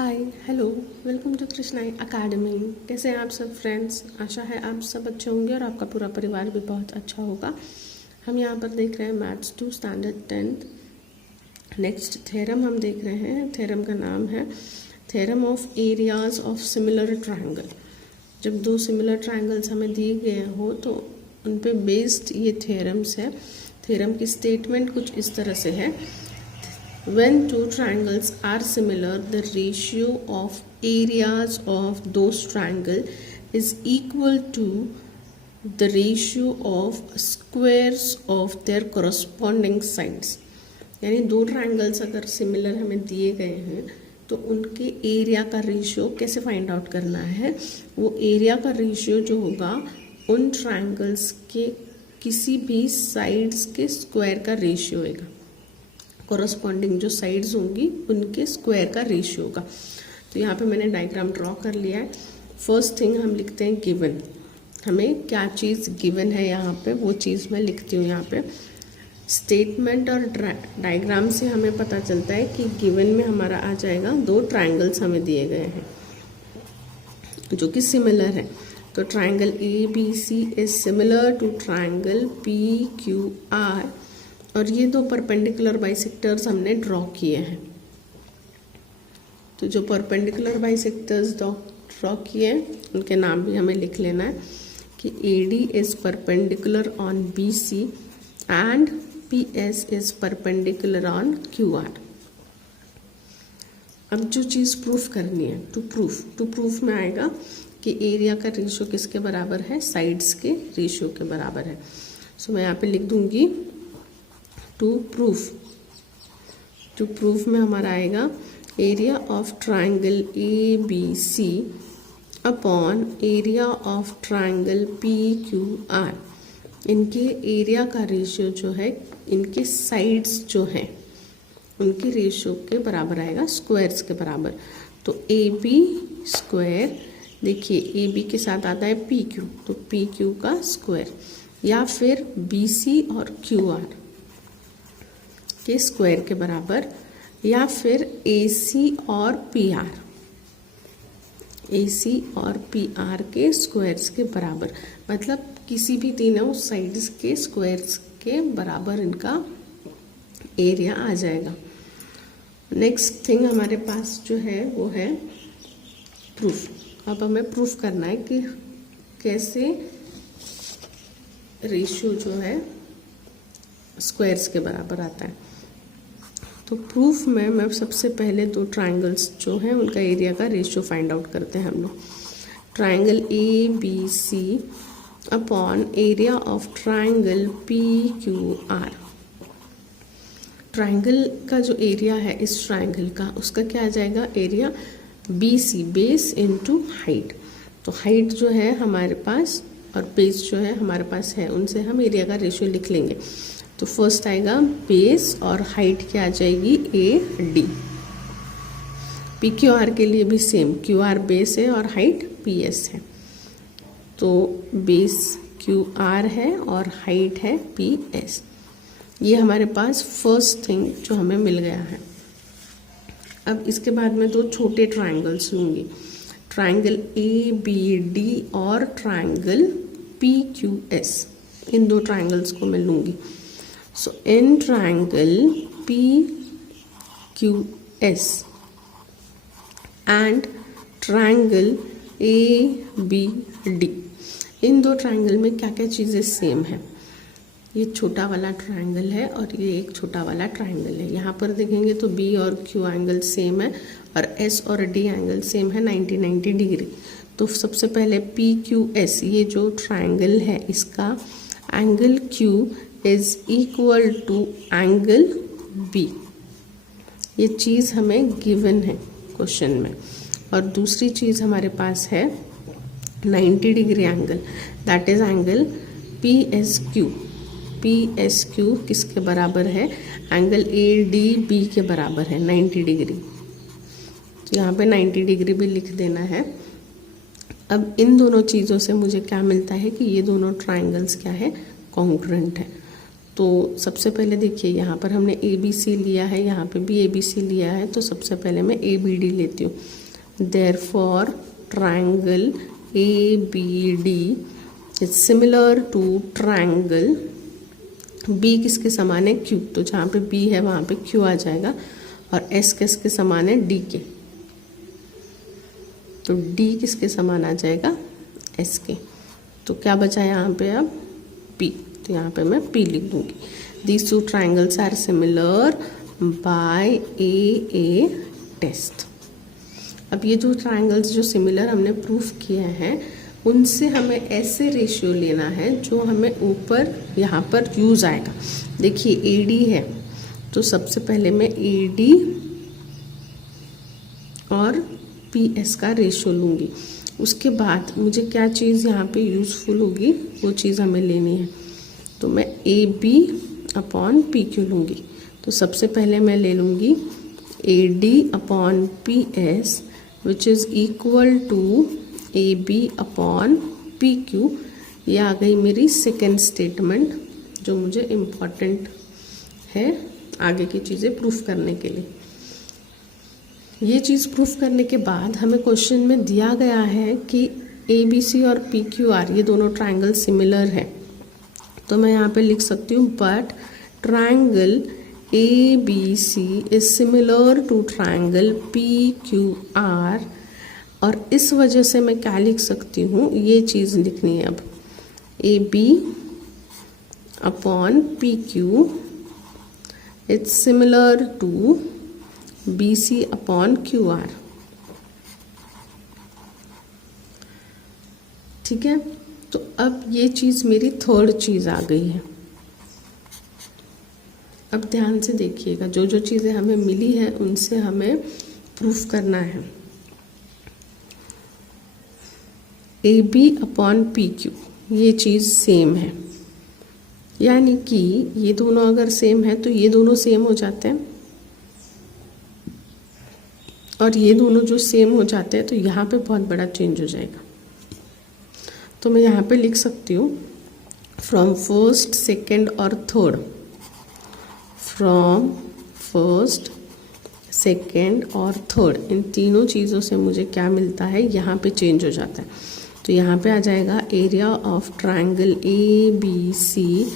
Hi hello welcome to Krishnai Academy. कैसे हैं आप सब फ्रेंड्स। आशा है आप सब अच्छे होंगे और आपका पूरा परिवार भी बहुत अच्छा होगा। हम यहाँ पर देख रहे हैं maths 2 standard 10th। Next theorem हम देख रहे हैं। थ्योरम का नाम है theorem of areas of similar triangle. जब दो सिमिलर ट्रायंगल्स हमें दिए गए हो तो उन पे बेस्ड ये थ्योरम्स है। थ्योरम की स्टेटमेंट कुछ इस तरह से है। When two triangles are similar, the ratio of areas of those triangles is equal to the ratio of squares of their corresponding sides। यानी दो ट्रायंगल्स अगर सिमिलर हमें दिए गए हैं तो उनके एरिया का रेशियो कैसे फाइंड आउट करना है। वो एरिया का रेशियो जो होगा उन ट्रायंगल्स के किसी भी साइड्स के स्क्वायर का रेशियो होगा। कॉरस्पॉन्डिंग जो साइड्स होंगी उनके स्क्वायर का रेशियो होगा। तो यहाँ पे मैंने डायग्राम ड्रॉ कर लिया है। फर्स्ट थिंग हम लिखते हैं गिवन। हमें क्या चीज़ गिवन है यहाँ पे वो चीज़ मैं लिखती हूँ यहाँ पे। स्टेटमेंट और डायग्राम से हमें पता चलता है कि गिवन में हमारा आ जाएगा दो ट्रायंगल्स हमें दिए गए हैं जो कि सिमिलर है। तो triangle ABC is similar to triangle PQR और ये दो परपेंडिकुलर बाइसेक्टर्स हमने ड्रॉ किए हैं। तो जो परपेंडिकुलर बाइसेक्टर्स ड्रॉ किए हैं उनके नाम भी हमें लिख लेना है कि AD is perpendicular on BC and PS is perpendicular on QR। अब जो चीज़ प्रूफ करनी है टू प्रूफ में आएगा कि एरिया का रेशियो किसके बराबर है, साइड्स के रेशियो के बराबर है। सो मैं यहाँ पे लिख दूंगी टू प्रूफ में हमारा आएगा area of triangle ABC upon area of triangle PQR। इनके एरिया का रेशियो जो है इनके साइड्स जो हैं उनके रेशियो के बराबर आएगा, स्क्वायर्स के बराबर। तो AB स्क्वायर, देखिए AB के साथ आता है PQ, तो PQ का स्क्वायर या फिर BC और QR के स्क्वायर के बराबर या फिर AC और PR के स्क्वायर्स के बराबर। मतलब किसी भी तीनों साइड्स के स्क्वायर्स के बराबर इनका एरिया आ जाएगा। नेक्स्ट थिंग हमारे पास जो है वो है प्रूफ। अब हमें प्रूफ करना है कि कैसे रेशियो जो है स्क्वायर्स के बराबर आता है। तो प्रूफ में मैं सबसे पहले दो ट्रायंगल्स जो हैं उनका एरिया का रेशियो फाइंड आउट करते हैं हम लोग। Triangle ABC upon area of triangle PQR। Triangle का जो एरिया है इस ट्रायंगल का उसका क्या आ जाएगा, area BC base into height. तो हाइट जो है हमारे पास और बेस जो है हमारे पास है उनसे हम एरिया का रेशियो लिख लेंगे। तो फर्स्ट आएगा बेस और हाइट क्या आ जाएगी AD। PQR के लिए भी सेम, QR बेस है और हाइट PS है। तो बेस QR है और हाइट है PS। ये हमारे पास फर्स्ट थिंग जो हमें मिल गया है। अब इसके बाद में दो छोटे ट्रायंगल्स लूँगी, ट्रायंगल ABD और ट्रायंगल PQS। इन दो ट्रायंगल्स को मैं लूँगी। So in triangle PQS and triangle ABD, इन दो ट्रायंगल में क्या क्या चीज़ें सेम है। ये छोटा वाला ट्रायंगल है और ये एक छोटा वाला ट्रायंगल है। यहाँ पर देखेंगे तो B और Q एंगल सेम है और S और D एंगल सेम है 90 डिग्री। तो सबसे पहले PQS ये जो ट्रायंगल है इसका angle Q is equal to angle B। ये चीज़ हमें गिवन है क्वेश्चन में। और दूसरी चीज़ हमारे पास है 90 degree angle, that is angle PSQ। PSQ किसके बराबर है, एंगल ADB के बराबर है 90 डिग्री। तो यहाँ पे 90 डिग्री भी लिख देना है। अब इन दोनों चीज़ों से मुझे क्या मिलता है कि ये दोनों ट्रायंगल्स क्या है, कॉन्ग्रुएंट है। तो सबसे पहले देखिए यहाँ पर हमने ए बी सी लिया है, यहाँ पे भी ए बी सी लिया है, तो सबसे पहले मैं ए बी डी लेती हूँ। Therefore triangle A B D is similar to triangle B किसके समान है, क्यू। तो जहाँ पे बी है वहाँ पे क्यू आ जाएगा, और एस किसके समान है, डी के। तो डी किसके समान आ जाएगा, एस के। तो क्या बचा यहाँ पे अब, पी। तो यहाँ पे मैं पी लिख दूंगी। These two triangles are similar by a test. अब ये जो ट्राइंगल्स जो सिमिलर हमने प्रूफ किए हैं, उनसे हमें ऐसे रेशियो लेना है जो हमें ऊपर यहाँ पर यूज आएगा। देखिए ए डी है, तो सबसे पहले मैं ए डी और पी एस का रेशियो लूँगी। उसके बाद मुझे क्या चीज़ यहाँ पे यूज़फुल होगी वो चीज़ हमें लेनी है। तो मैं A B upon P Q लूँगी। तो सबसे पहले मैं ले लूँगी A D upon P S which is equal to A B upon P Q. ये आ गई मेरी सेकेंड स्टेटमेंट, जो मुझे इम्पॉर्टेंट है आगे की चीज़ें प्रूफ करने के लिए। ये चीज़ प्रूफ करने के बाद हमें क्वेश्चन में दिया गया है कि ए बी सी और पी क्यू आर ये दोनों ट्राइंगल सिमिलर है। तो मैं यहाँ पे लिख सकती हूँ but triangle A B C is similar to triangle P Q R. और इस वजह से मैं क्या लिख सकती हूँ, ये चीज़ लिखनी है अब, A B upon P Q it's similar to B C upon Q R. ठीक है, तो अब ये चीज़ मेरी थर्ड चीज़ आ गई है। अब ध्यान से देखिएगा, जो जो चीज़ें हमें मिली है उनसे हमें प्रूफ करना है। A B upon P Q ये चीज़ सेम है, यानी कि ये दोनों अगर सेम है तो ये दोनों सेम हो जाते हैं, और ये दोनों जो सेम हो जाते हैं तो यहाँ पे बहुत बड़ा चेंज हो जाएगा। तो मैं यहाँ पे लिख सकती हूँ फ्रॉम फर्स्ट, सेकेंड और थर्ड। फ्रॉम फर्स्ट, सेकेंड और थर्ड, इन तीनों चीज़ों से मुझे क्या मिलता है, यहाँ पे चेंज हो जाता है। तो यहाँ पे आ जाएगा area of triangle A B C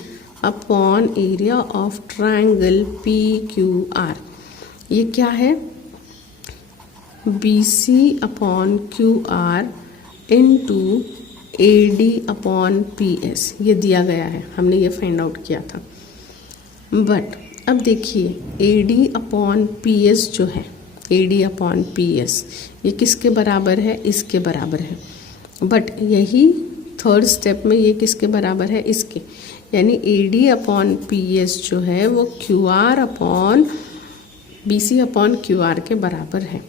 upon area of triangle P Q R. ये क्या है, B C upon Q R into A D upon P S. ये दिया गया है, हमने ये फाइंड आउट किया था। बट अब देखिए ए डी अपॉन पी एस जो है, ए डी अपॉन पी एस ये किसके बराबर है, इसके बराबर है। बट यही थर्ड स्टेप में ये किसके बराबर है, इसके, यानी A D upon P S जो है वो Q R upon B C upon Q R के बराबर है।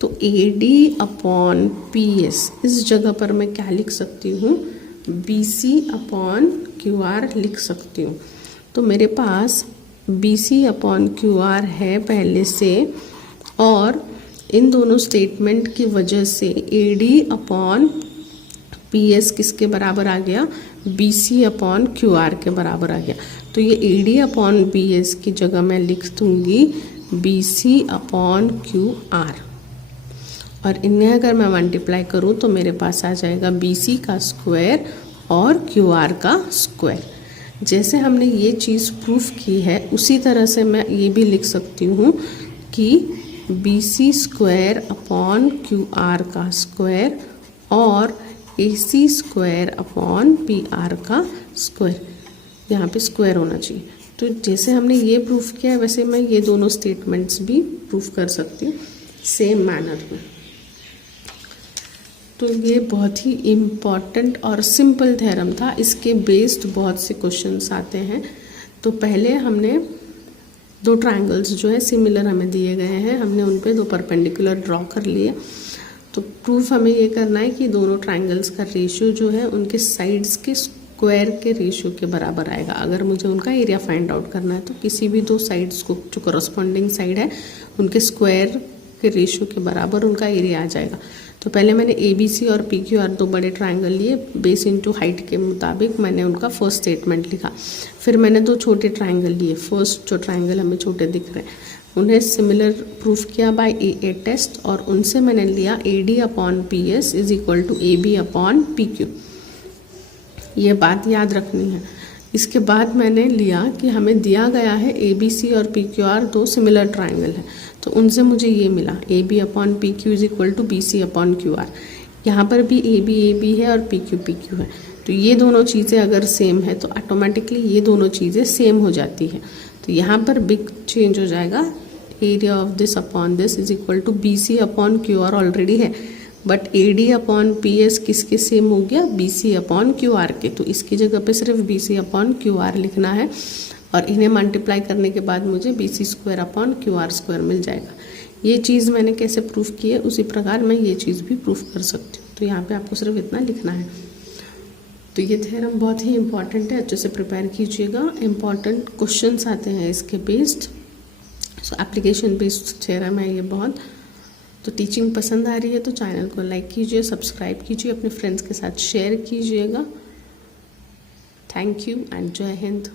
तो A D upon P S इस जगह पर मैं क्या लिख सकती हूँ, B C upon Q R लिख सकती हूँ। तो मेरे पास B C upon Q R है पहले से, और इन दोनों स्टेटमेंट की वजह से A D upon P S किसके बराबर आ गया, B C upon Q R के बराबर आ गया। तो ये A D upon B S की जगह मैं लिख दूँगी B C upon Q R, और इन्हें अगर मैं मल्टीप्लाई करूँ तो मेरे पास आ जाएगा बी सी का स्क्वायर और क्यू आर का स्क्वायर। जैसे हमने ये चीज़ प्रूफ की है उसी तरह से मैं ये भी लिख सकती हूँ कि B C square upon Q R का स्क्वायर और A C square upon P R का स्क्वायर, यहाँ पे स्क्वायर होना चाहिए। तो जैसे हमने ये प्रूफ किया है वैसे मैं ये दोनों स्टेटमेंट्स भी प्रूफ कर सकती हूँ सेम मैनर में। तो ये बहुत ही इम्पॉर्टेंट और सिंपल थ्योरम था, इसके बेस्ड बहुत से क्वेश्चंस आते हैं। तो पहले हमने दो ट्रायंगल्स जो है सिमिलर हमें दिए गए हैं, हमने उन पे दो परपेंडिकुलर ड्रॉ कर लिए। तो प्रूफ हमें ये करना है कि दोनों ट्रायंगल्स का रेशियो जो है उनके साइड्स के स्क्वायर के रेशियो के बराबर आएगा। अगर मुझे उनका एरिया फाइंड आउट करना है तो किसी भी दो साइड्स को, जो करस्पॉन्डिंग साइड है, उनके स्क्वायर के रेशियो के बराबर उनका एरिया आ जाएगा। तो पहले मैंने ABC और PQR दो बड़े ट्रायंगल लिए, बेस इनटू हाइट के मुताबिक मैंने उनका फर्स्ट स्टेटमेंट लिखा। फिर मैंने दो छोटे ट्रायंगल लिए, फर्स्ट जो ट्रायंगल हमें छोटे दिख रहे हैं उन्हें सिमिलर प्रूफ किया बाय AA टेस्ट, और उनसे मैंने लिया AD/PS is equal to AB/PQ। ये बात याद रखनी है। इसके बाद मैंने लिया कि हमें दिया गया है ABC और PQR दो सिमिलर ट्रायंगल है, तो उनसे मुझे ये मिला AB/PQ is equal to BC/QR। यहाँ पर भी AB है और PQ है, तो ये दोनों चीज़ें अगर सेम है तो ऑटोमेटिकली ये दोनों चीज़ें सेम हो जाती है। तो यहाँ पर बिग चेंज हो जाएगा, area of this upon this is equal to BC/QR already है, बट AD/PS किसके सेम हो गया, BC/QR के। तो इसकी जगह पे सिर्फ BC/QR लिखना है, और इन्हें मल्टीप्लाई करने के बाद मुझे BC²/QR² मिल जाएगा। ये चीज़ मैंने कैसे प्रूफ की है उसी प्रकार मैं ये चीज़ भी प्रूफ कर सकती हूँ। तो यहाँ पे आपको सिर्फ इतना लिखना है। तो ये थ्योरम बहुत ही इंपॉर्टेंट है, अच्छे से प्रिपेयर कीजिएगा। इंपॉर्टेंट क्वेश्चंस आते हैं इसके बेस्ड, सो एप्लीकेशन बेस्ड थ्योरम है ये बहुत। तो टीचिंग पसंद आ रही है तो चैनल को लाइक कीजिए, सब्सक्राइब कीजिए, अपने फ्रेंड्स के साथ शेयर कीजिएगा। थैंक यू एंड जय हिंद।